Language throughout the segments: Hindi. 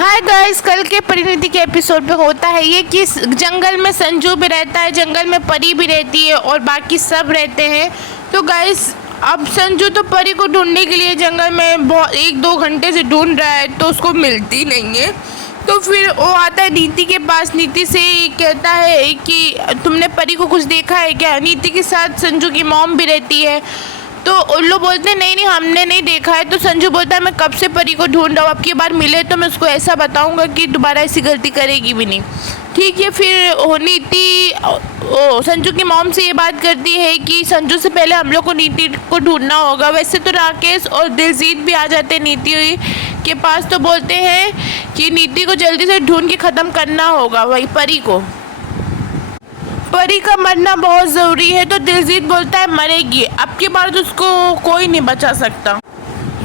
हाय गाइस, कल के परिणीति के एपिसोड पे होता है ये कि जंगल में संजू भी रहता है, जंगल में परी भी रहती है और बाकी सब रहते हैं। तो गाइस अब संजू तो परी को ढूंढने के लिए जंगल में बहुत 1-2 घंटे से ढूंढ रहा है तो उसको मिलती नहीं है। तो फिर वो आता है नीति के पास, नीति से कहता है कि तुमने परी को कुछ देखा है क्या। नीति के साथ संजू की मॉम भी रहती है। तो उन लोग बोलते हैं नहीं हमने नहीं देखा है। तो संजू बोलता है मैं कब से परी को ढूंढ रहा हूँ, अब की बार मिले तो मैं उसको ऐसा बताऊंगा कि दोबारा ऐसी गलती करेगी भी नहीं। ठीक है, फिर नीति संजू की मॉम से ये बात करती है कि संजू से पहले हम लोग को नीति को ढूंढना होगा। वैसे तो राकेश और दिलजीत भी आ जाते हैं नीति के पास, तो बोलते हैं कि नीति को जल्दी से ढूंढ के ख़त्म करना होगा, वही परी का मरना बहुत ज़रूरी है। तो दिलजीत बोलता है मरेगी, अब की बार तो उसको कोई नहीं बचा सकता।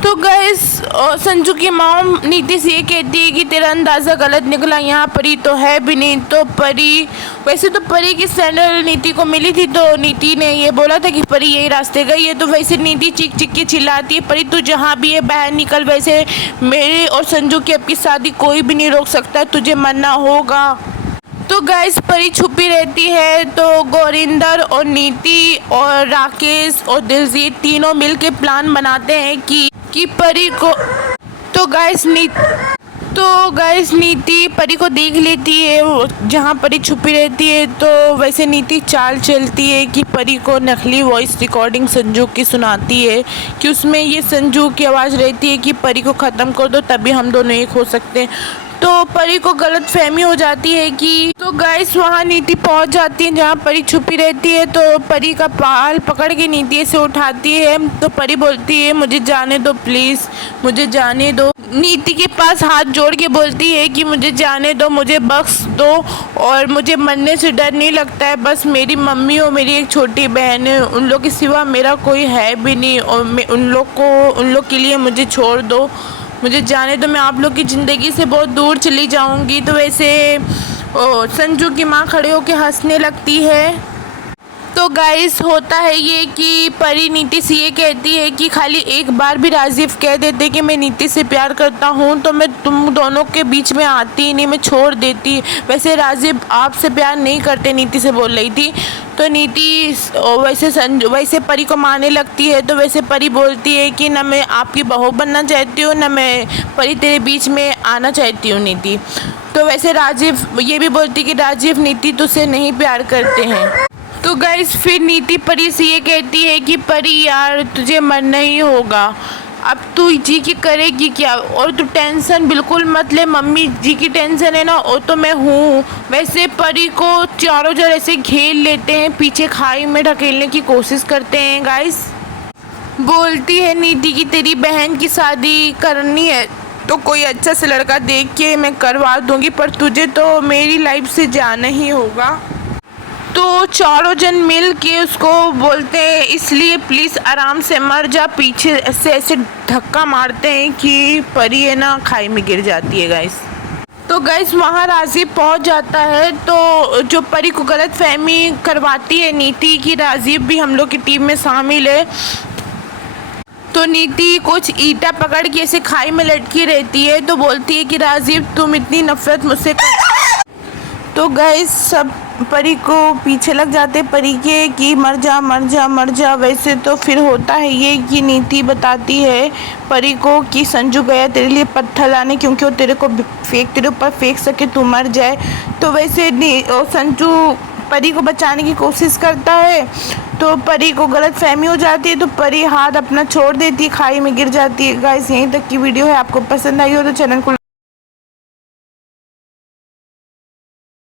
तो गाइस संजू की मॉम नीति से ये कहती है कि तेरा अंदाज़ा गलत निकला, यहाँ परी तो है भी नहीं। तो परी वैसे तो परी की सैंडल नीति को मिली थी, तो नीति ने ये बोला था कि परी यही रास्ते गई है। तो वैसे नीति चीख चीख के चिल्लाती है परी तू जहाँ भी है बाहर निकल, वैसे मेरे और संजू की अब की शादी कोई भी नहीं रोक सकता, तुझे मरना होगा। तो गाइस परी छुपी रहती है। तो गौरिंदर और नीति और राकेश और दिलजीत तीनों मिलके प्लान बनाते हैं कि परी को तो गाइस नीति परी को देख लेती है जहाँ परी छुपी रहती है। तो वैसे नीति चाल चलती है कि परी को नकली वॉइस रिकॉर्डिंग संजू की सुनाती है कि उसमें ये संजू की आवाज़ रहती है कि परी को ख़त्म कर दो तभी हम दोनों एक हो सकते हैं। तो परी को गलत फहमी हो जाती है कि तो गाइस वहाँ नीति पहुँच जाती है जहाँ परी छुपी रहती है। तो परी का बाल पकड़ के नीति से उठाती है। तो परी बोलती है मुझे जाने दो प्लीज़, मुझे जाने दो। नीति के पास हाथ जोड़ के बोलती है कि मुझे जाने दो, मुझे बख्श दो और मुझे मरने से डर नहीं लगता है। बस मेरी मम्मी और मेरी एक छोटी बहन है, उन लोग के सिवा मेरा कोई है भी नहीं और मैं उन लोग के लिए मुझे छोड़ दो, मुझे जाने दो, मैं आप लोग की ज़िंदगी से बहुत दूर चली जाऊंगी। तो वैसे संजू की माँ खड़े होकर हंसने लगती है। तो गाइस होता है ये कि परी नीति से ये कहती है कि खाली एक बार भी राजीव कह देते कि मैं नीति से प्यार करता हूँ तो मैं तुम दोनों के बीच में आती ही नहीं, मैं छोड़ देती। वैसे राजीव आपसे प्यार नहीं करते, नीति से बोल रही थी। तो नीति वैसे परी को मारने लगती है। तो वैसे परी बोलती है कि ना मैं आपकी बहू बनना चाहती हूँ ना मैं परी तेरे बीच में आना चाहती हूँ नीति। तो वैसे राजीव ये भी बोलती कि राजीव नीति तुझसे नहीं प्यार करते हैं। तो गाइस फिर नीति परी से ये कहती है कि परी यार तुझे मरना ही होगा, अब तू जी की करेगी क्या, और तू टेंशन बिल्कुल मत ले, मम्मी जी की टेंशन है ना वो तो मैं हूँ। वैसे परी को चारों जगह ऐसे घेर लेते हैं, पीछे खाई में ढकेलने की कोशिश करते हैं। गाइस बोलती है नीति की तेरी बहन की शादी करनी है तो कोई अच्छा सा लड़का देख के मैं करवा दूँगी, पर तुझे तो मेरी लाइफ से जाना ही होगा। तो चारों जन मिल के उसको बोलते हैं इसलिए प्लीज़ आराम से मर जा, पीछे ऐसे ऐसे धक्का मारते हैं कि परी है ना खाई में गिर जाती है। गाइस तो गाइस वहाँ राजीव पहुँच जाता है। तो जो परी को गलत फहमी करवाती है नीति कि राजीव भी हम लोग की टीम में शामिल है। तो नीति कुछ ईंटा पकड़ के ऐसे खाई में लटकी रहती है। तो बोलती है कि राजीव तुम इतनी नफरत मुझसे तो गाइस सब परी को पीछे लग जाते परी के कि मर जा मर जा मर जा। वैसे तो फिर होता है ये कि नीति बताती है परी को कि संजू गया तेरे लिए पत्थर लाने क्योंकि वो तेरे ऊपर फेंक सके तू मर जाए। तो वैसे संजू परी को बचाने की कोशिश करता है। तो परी को गलत फहमी हो जाती है, तो परी हाथ अपना छोड़ देती है, खाई में गिर जाती है। गाइस यहीं तक की वीडियो है, आपको पसंद आई हो तो चैनल को